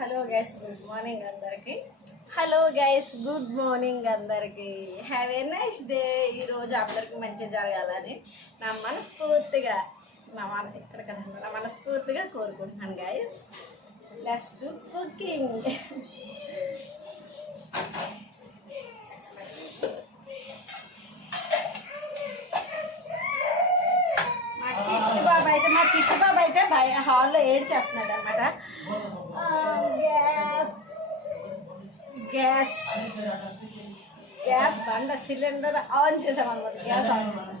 Hello guys good morning అందరికి. Hello guys good morning అందరికి. Have a nice day. ఈరోజు అందరికి మంచిగా జరగాలని నా మనస్ఫూర్తిగా నా మనస్ఫూర్తిగా కోరుకుంటున్నాను గైస్. Let's do cooking. మా చిట్టు బాబు అయితే హాల్లో ఏడ్చేస్తున్నాడు అనమాట. గ్యాస్ బండ సిలిండర్ ఆన్ చేసామన్నమాట. గ్యాస్ ఆన్ చేసాం.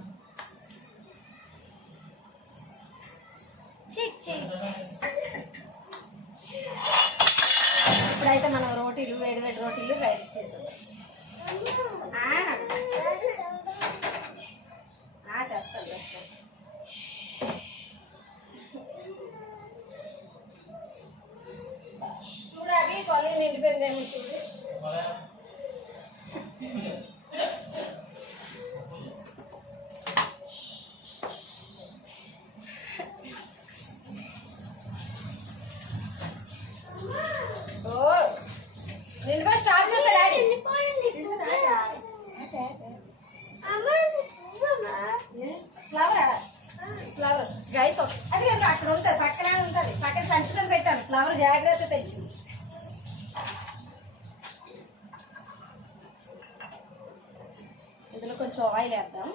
ఇప్పుడైతే మనం రోటీలు వేడి వేడి రోటీలు రెడీ చేసాం. తెస్తాను చూడాలి. కాలేజ్ నిండిపోయిందేమో చూడు. నిండిపో స్టార్ట్ చేస్తా డాడీ. ఫ్లవర్ గైస్ అది అక్కడ ఉంటుంది, పక్కనే ఉంటుంది. పక్కన సంచిలో పెట్టాను ఫ్లవర్. జాగ్రత్త తెచ్చి ఇందులో కొంచెం ఆయిల్ వేద్దాం.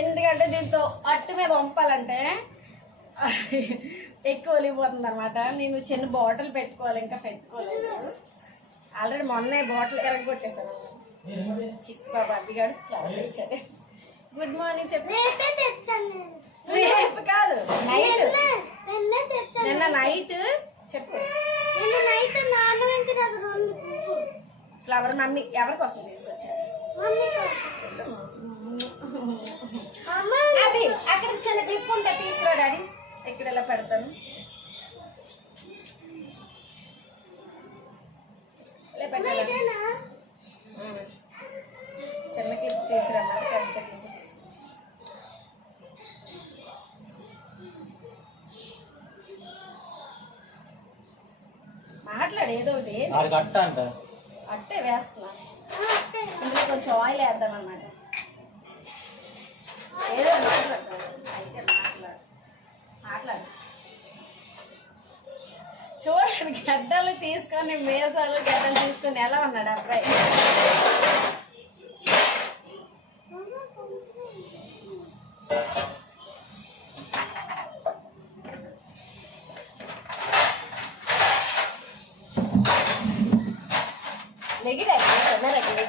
ఎందుకంటే దీంతో అట్టు మీద వంపాలంటే ఎక్కువ ఒలిగిపోతుంది అనమాట. నేను చిన్న బాటిల్ పెట్టుకోవాలి, ఇంకా పెట్టుకోలేదు. ఆల్రెడీ మొన్నే బాటిల్ ఎరగొట్టేసాను. చిక్కు బాబు అడ్డిగాడు ఫ్లవర్ తెచ్చాడు. గుడ్ మార్నింగ్ చెప్పి. రేపు కాదు, నైట్. నిన్న నైట్ చెప్పు. ఫ్లవర్ మమ్మీ ఎవరి కోసం తీసుకొచ్చారు? అది అక్కడ చిన్న క్లిప్ ఉంటే తీసుకురా డాడీ. ఇక్కడ ఎలా పెడతాను చిన్న క్లిప్ తీసుకురా. పెద్ద క్లిప్ తీసుకొచ్చి మాట్లాడు ఏదో ఒకటి. అట్టే వేస్తున్నా. ఇందులో కొంచెం ఆయిల్ వేద్దాం అన్నమాట. ఏదో మాట్లాడతాను అయితే మాట్లాడు. చూడండి, గడ్డలు తీసుకొని మేసాలు గడ్డలు తీసుకొని ఎలా ఉన్నాడు అబ్బాయి.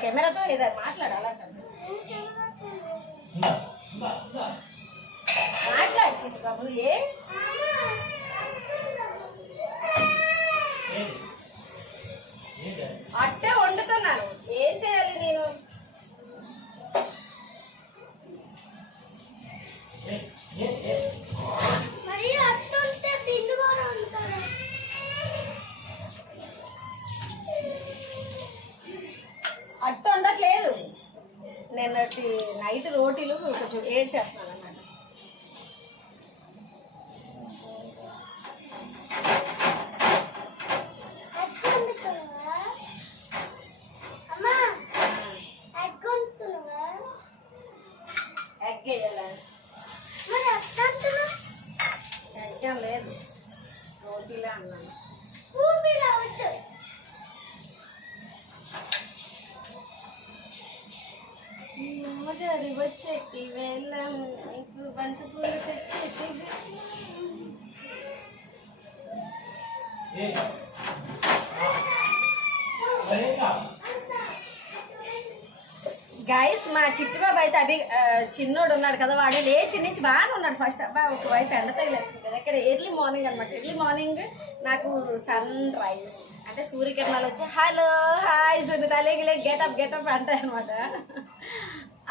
కెమెరాతో ఏదో మాట్లాడాలంట. మాట్లాడు చిట్టు బాబు. అట్టే వండుతున్నాను. ఏం చేయాలి నేను? అట్ట ఉండట్లేదు. నిన్నటి నైట్ రోటీలు కొంచెం ఏడ్ చేస్తున్నాను అన్నమాట. ఎగ్ వేయాలి. ఎగ్గం లేదు, రోటీలే అన్నాను. మోదరి వచ్చేటి వేళ నీకు బంతి పూలు తెచ్చేటి. గైస్ మా చిట్టుబాబు అయితే చిన్నోడు ఉన్నాడు కదా, వాడు లేచి నుంచి బాగానే ఉన్నాడు. ఫస్ట్ ఒకవైపు ఎండ తగిలేస్తుంది కదా. ఇక్కడ ఎర్లీ మార్నింగ్ అనమాట. ఎర్లీ మార్నింగ్ నాకు సన్ రైజ్ అంటే సూర్యకిరణాలు వచ్చి హలో హాయ్ సునీతలే గెటప్ అంటాయి అనమాట.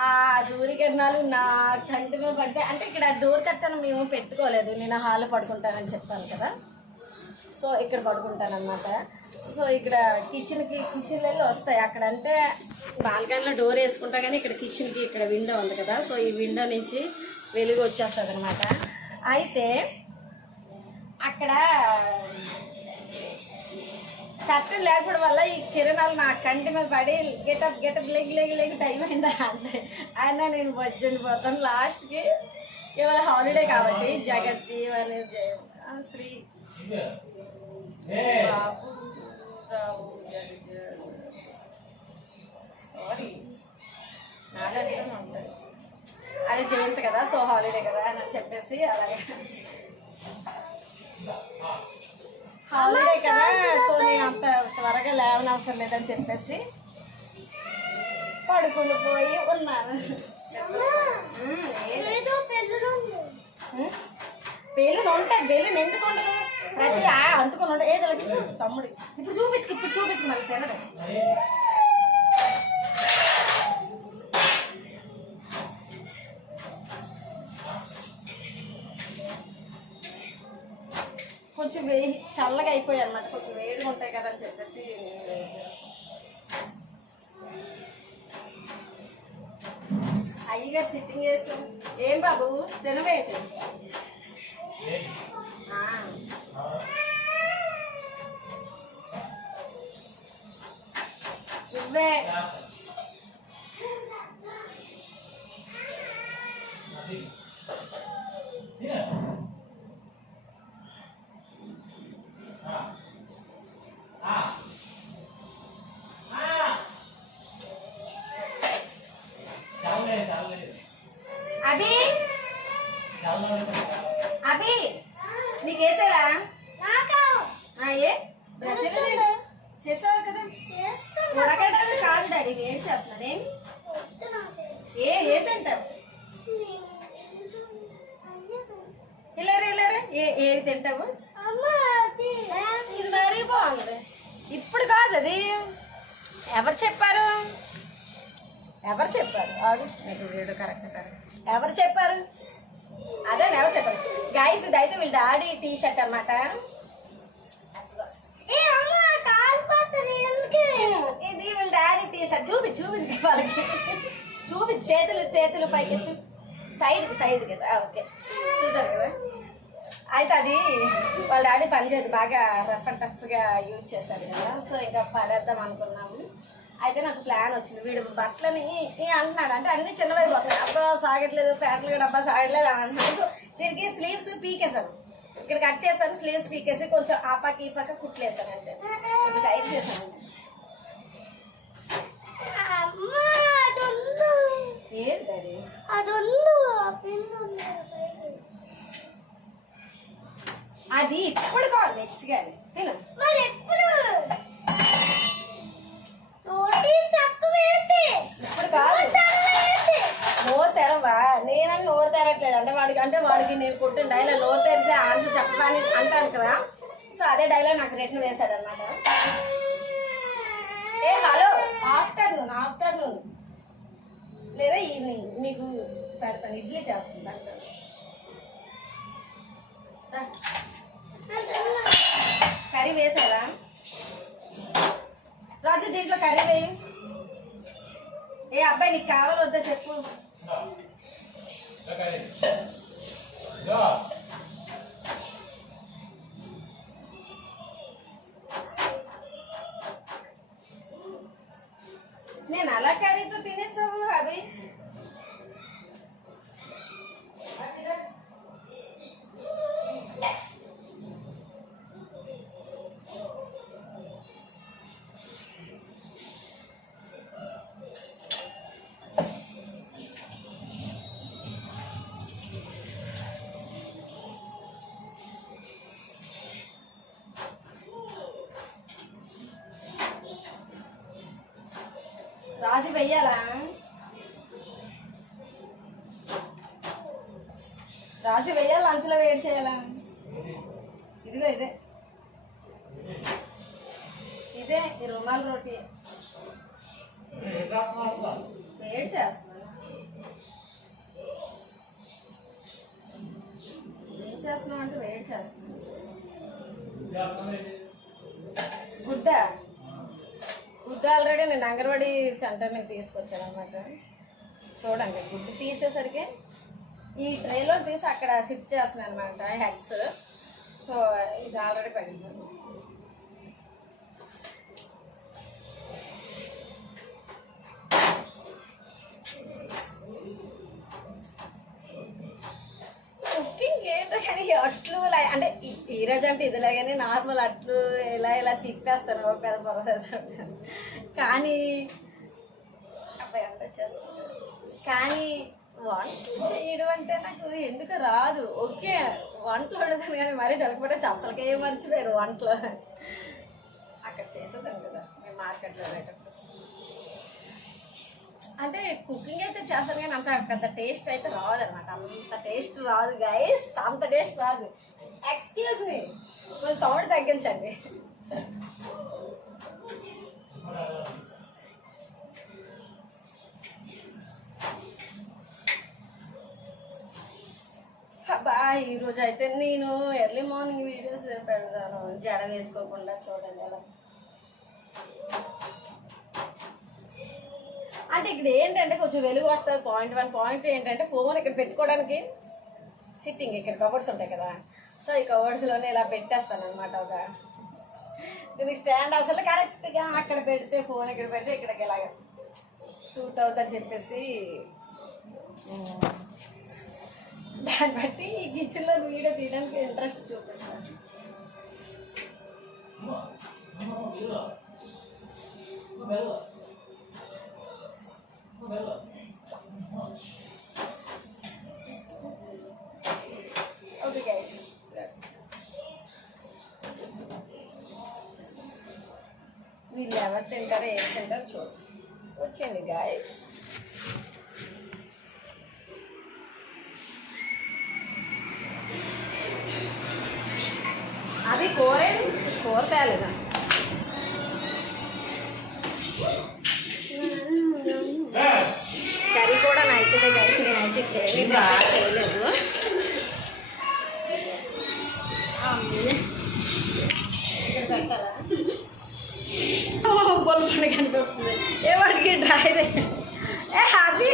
ఆ సూర్యకిరణాలు నా కంటి మీద పడితే, అంటే ఇక్కడ డోర్ కట్టను మేము పెట్టుకోలేదు. నేను హాల్లో పడుకుంటానని చెప్పాను కదా, సో ఇక్కడ పడుకుంటాను అనమాట. సో ఇక్కడ కిచెన్లలో వస్తాయి. అక్కడ అంటే బాల్కనీలో డోర్ వేసుకుంటా, కానీ ఇక్కడ కిచెన్కి ఇక్కడ విండో ఉంది కదా, సో ఈ విండో నుంచి వెలుగు వచ్చేస్తుంది అనమాట. అయితే అక్కడ కర్టెన్ లేకపోవడం వల్ల ఈ కిరణాలు నా కంటి మీద పడి గెటప్ లెగి టైం అయిందా అంటే ఆయన నేను వచ్చిండిపోతాను. లాస్ట్కి ఇవాళ హాలిడే కాబట్టి జగత్తి శ్రీ బాబు రావు సారీ నాగంటే ఉంటుంది, అది జయంతి కదా, సో హాలిడే కదా అని చెప్పేసి అలాగే హాలిడే కదా, సో నేను అంత త్వరగా లేవనవసరం లేదని చెప్పేసి పడుకుని పోయి ఉన్నాను. పెళ్ళిని ఉంటాయి, పెళ్ళిని ఎందుకు ఉండదు, ప్రతి అంటుకుని ఉంటాయి. ఏదో తమ్ముడు ఇప్పుడు చూపించు మళ్ళీ తినడం. కొంచెం చల్లగా అయిపోయాయి అన్నమాట, కొంచెం వేడిగా ఉంటాయి కదా అని చెప్పేసి. అయ్యగారు సిట్టింగ్ చేస్తాం. ఏం బాబు తినవేటి నువ్వే అభి అభి నీకు వేసేలా ఏ చేసావు కదా, ఉడకడానికి కాదు డాడీ, ఏం చేస్తున్నాను ఏం తింటావు? ఇల్లరే ఏవి తింటావు? ఇది మరీ బాగుంది. ఇప్పుడు కాదు అది, ఎవరు చెప్పారు అది కరెక్ట్ ఎవరు చెప్పారు? అదే ఎవరు చెప్పారు గైస్? ఇది అయితే వీళ్ళ డాడీ టీ షర్ట్ అన్నమాట. ఇది వీళ్ళ డాడీ టీ షర్ట్. చూపించు వాళ్ళకి, చూపించు. చేతులు పైకెత్తు, సైడ్ కదా. ఓకే, చూసారు కదా. అయితే అది వాళ్ళ డాడీ పనిచేయదు, బాగా రఫ్ అండ్ టఫ్గా యూజ్ చేశారు కదా, సో ఇంకా పడేద్దాం అనుకున్నాము. అయితే నాకు ప్లాన్ వచ్చింది, వీడు బట్టలని అంటున్నాడు, అంటే అన్ని చిన్నవైపు పోతున్నాయి, అబ్బా సాగట్లేదు, ప్యాంట్లు కూడా అబ్బా సాగట్లేదు అని అంటున్నాడు. సో దీనికి స్లీవ్స్ పీకేసాను, ఇక్కడ కట్ చేశాను, స్లీవ్స్ పీకేసి కొంచెం ఆ పక్క ఈ పక్క కుట్లేసాను, అంటే కొంచెం టైట్ చేశాను. ఏంటది? అది ఇప్పుడు కాదు, నెక్స్ట్ కానీ తిను. ఇప్పుడు కాదు, నోరు తెరవా? నేనని నోరు తెరట్లేదు అంటే వాడికి నేను కొట్టిన డైలాగ్ నోరు తెరిసే ఆన్సర్ చెప్పడానికి అంటాను కదా, సో అదే డైలాగ్ నాకు రిటర్న్ వేశాడు అనమాట. హలో, ఆఫ్టర్నూన్ లేదా ఈవినింగ్ నీకు పెడతాను, ఇడ్లీ చేస్తాను అంటాను. కర్రీ వేసారా రాజు? దీంట్లో కర్రీ వేయి. ఏ అబ్బాయి నీకు కావాలి వద్దా చెప్పు. నేను అలా కర్రీతో తినేసావు అభి. రాజు వెయ్యాలా? రాజు వెయ్యాలి, లంచ్లో వేడి చేయాలా? ఇదిగో ఇదే ఈ రుమాల్ రోటీ వేడి చేస్తున్నాను. ఏం చేస్తున్నావు అంటే వేడి చేస్తున్నాను. గుడ్డ ఆల్రెడీ నేను అంగన్వాడీ సెంటర్ని తీసుకొచ్చాను అనమాట. చూడండి, గుడ్డు తీసేసరికి ఈ ట్రేలో తీసి అక్కడ షిఫ్ట్ చేస్తున్నాను అనమాట ఎగ్స్. సో ఇది ఆల్రెడీ పడింది. కుకింగ్ ఏంటో కానీ అట్లు అంటే ఈరోజు అంటే ఇదిలే కానీ నార్మల్ అట్లు ఇలా తిప్పేస్తాను ఒక పెద్ద ప్రాసెస్. కానీ అబ్బాయి అంటే వచ్చేస్తాను. కానీ వంటలు చేయడం అంటే నాకు ఎందుకు రాదు. ఓకే వంటలు వండుతాను కానీ మరీ జరగకపోతే అసలుకే మర్చిపోయారు వంటలు. అక్కడ చేసేదాన్ని కదా మేము మార్కెట్లో వెళ్ళేటప్పుడు. అంటే కుకింగ్ అయితే చేస్తాను కానీ అంత పెద్ద టేస్ట్ అయితే రాదు అనమాట. అంత టేస్ట్ రాదు గైస్, అంత టేస్ట్ రాదు. ఎక్స్క్యూజ్ మీ, కొంచెం సౌండ్ తగ్గించండి. అబ్బా ఈరోజు అయితే నేను ఎర్లీ మార్నింగ్ వీడియోస్ పెడతాను జడ వేసుకోకుండా. చూడండి ఎలా అంటే ఇక్కడ ఏంటంటే కొంచెం వెలుగు వస్తుంది. పాయింట్ 1 పాయింట్ ఏంటంటే ఫోన్ ఇక్కడ పెట్టుకోవడానికి సిట్టింగ్ ఇక్కడ కవర్స్ ఉంటాయి కదా. సో ఈ కవర్స్లోనే ఇలా పెట్టేస్తాను అనమాట. ఒక దీనికి స్టాండ్ అసలు కరెక్ట్గా అక్కడ పెడితే ఫోన్ ఇక్కడ పెడితే ఇక్కడికి ఇలాగ సూట్ అవుతుందని చెప్పేసి దాన్ని బట్టి ఈ కిచెన్లో వీడియో తీయడానికి ఇంట్రెస్ట్ చూపిస్తాను. ఓకే గైస్, వీళ్ళు ఎవరు తింటారో ఏం తింటారో చూడు. వచ్చేయండి గైస్. అది కూర తేలేదా? కర్రీ కూడా నైట్దే కలిసి నేనైతే చేయలేదు. ఇక్కడ పెట్టాలా? బొల్లు కనిపిస్తుంది. వాడికి డ్రాయర్ అవి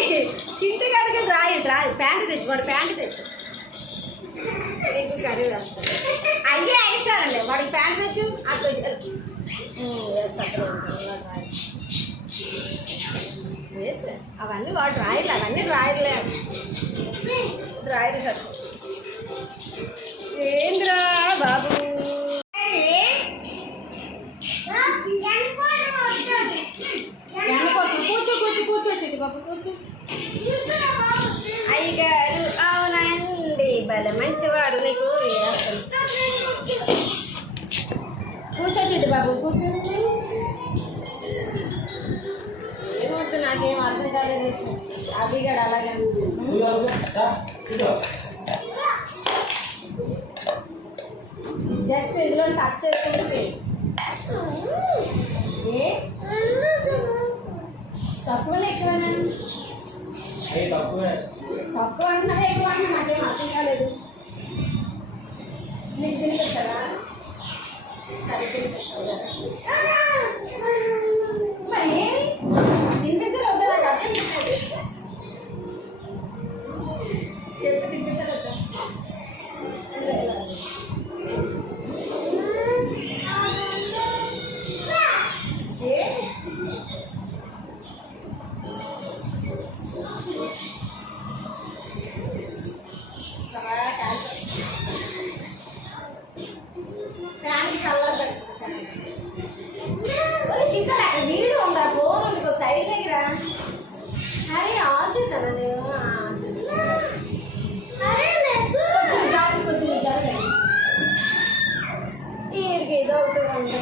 చింటి గారికి డ్రాయర్ ప్యాంటు తెచ్చు, వాడు ప్యాంటు తెచ్చు. నీకు కర్రీ వేస్తాను. అయ్యే ఎక్స్ట్రానండి, వాడికి ప్యాంట్ తెచ్చు. అక్కడ వేస్తే అవన్నీ వాడు డ్రాయర్లు, అవన్నీ డ్రాయర్లే. డ్రాయర్ సార్ ఏంద్రా బాబు. కూర్చో చిట్టి బాబు కూర్చో. అయ్యగారు అవునండి, భలే మంచివాడు. నీకు కూర్చో చిట్టి బాబు కూర్చో. ఏమవుతుంది నాకేం అర్థం కాలేదు. అభిగాడు అలాగే జస్ట్ ఇందులో టచ్ చేసుకుంటే తక్కువనే ఎక్కువనా? తక్కువ అంటున్నా ఎక్కువ అంటున్నా నాకేం అర్థం కాలేదు. నీకు తినిపిస్తారా? సరే తినిపిస్తావు కదా. మరి తినిపించాలి వద్దా? నాకు అర్థం చెప్పి తినిపించాలి వద్దా? వీడు ఉందా ఫోన్ ఉంది సైడ్ దగ్గర. అరే ఆన్ చేశాను నేను. కొంచెం వీడికి ఏదో ఒకటి ఉంది.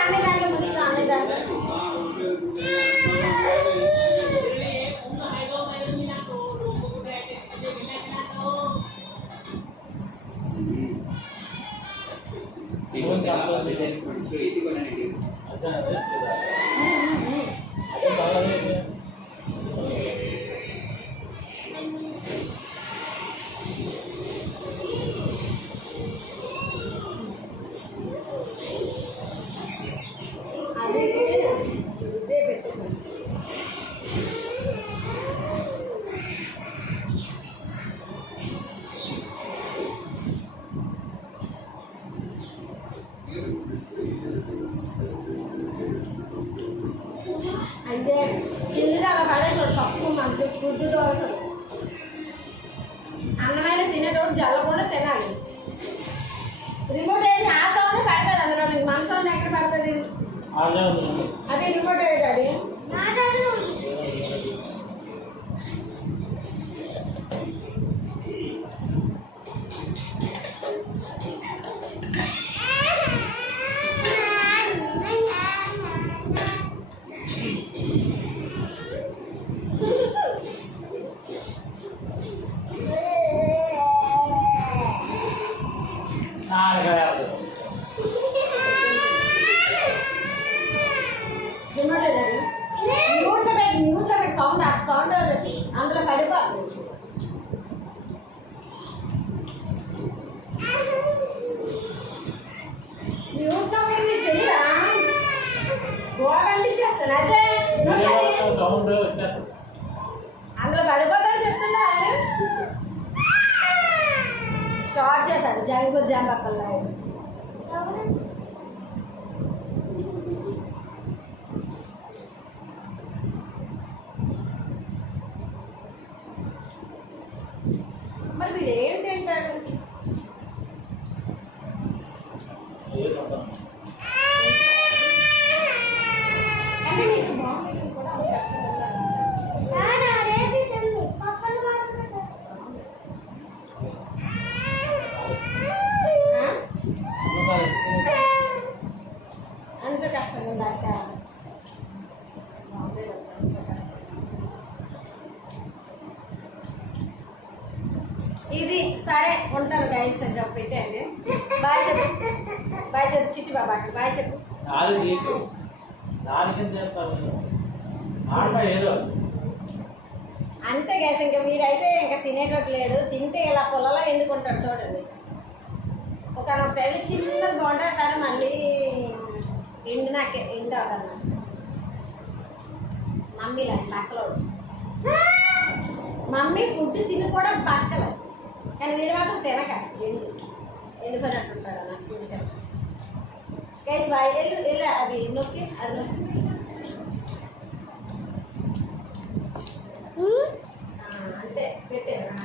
అన్ని దాంట్లో ముందు అన్ని దాంట్లో ఫుడ్ దొరకదు. అన్నమైన తినేటప్పుడు జల్లకుండా తినాలి. రిమోట్ ఏది ఆ సౌండ్ పెడతాడు అందులో, నీకు మన సౌండ్ ఎక్కడ పడుతుంది? అది రిమోట్ ఏది అది మ్యూట్లో పెట్టి సౌండ్ సౌండ్ అందులో కడుపు మ్యూట్లో పెట్టి నీకు తెలియదా? గోడ అంటించేస్తాను అదే అందులో పడిపోతాను చెప్తున్నా. స్టార్ట్ చేశాడు జంగు జాంబక్కల్లో. మరి వీడు ఏం తింటాడు? అంటే నీకు బాగుంటుంది కూడా అంత కష్టం ఉందా? అందుకే కష్టం ఉందా అక్క? ఇది సరే ఉంటాను గైస్ అని పెట్టండి. బాయ్ చెప్పు, బాయ్ చెప్పు చిట్టి బాబా, బాయ్ చెప్పు. అంతే గైస్, ఇంకా మీరైతే ఇంకా తినేటట్టు లేడు. తింటే ఇలా పొలలో ఎందుకు ఉంటాడు చూడండి. ఒక పెళ్ళి చిన్నది బాగుంటాడు కానీ మళ్ళీ ఎండు అవ్వను మమ్మీ లాంటి పక్కలో మమ్మీ ఫుడ్ తిని కూడా పక్కల, కానీ వీడు మాత్రం తినక ఎండిపోయినట్టుంటాడు నాకు తినక. గైస్ బాయ్, వెళ్ళి అది నొక్కి అది నొక్కి అంతే పెట్టేది.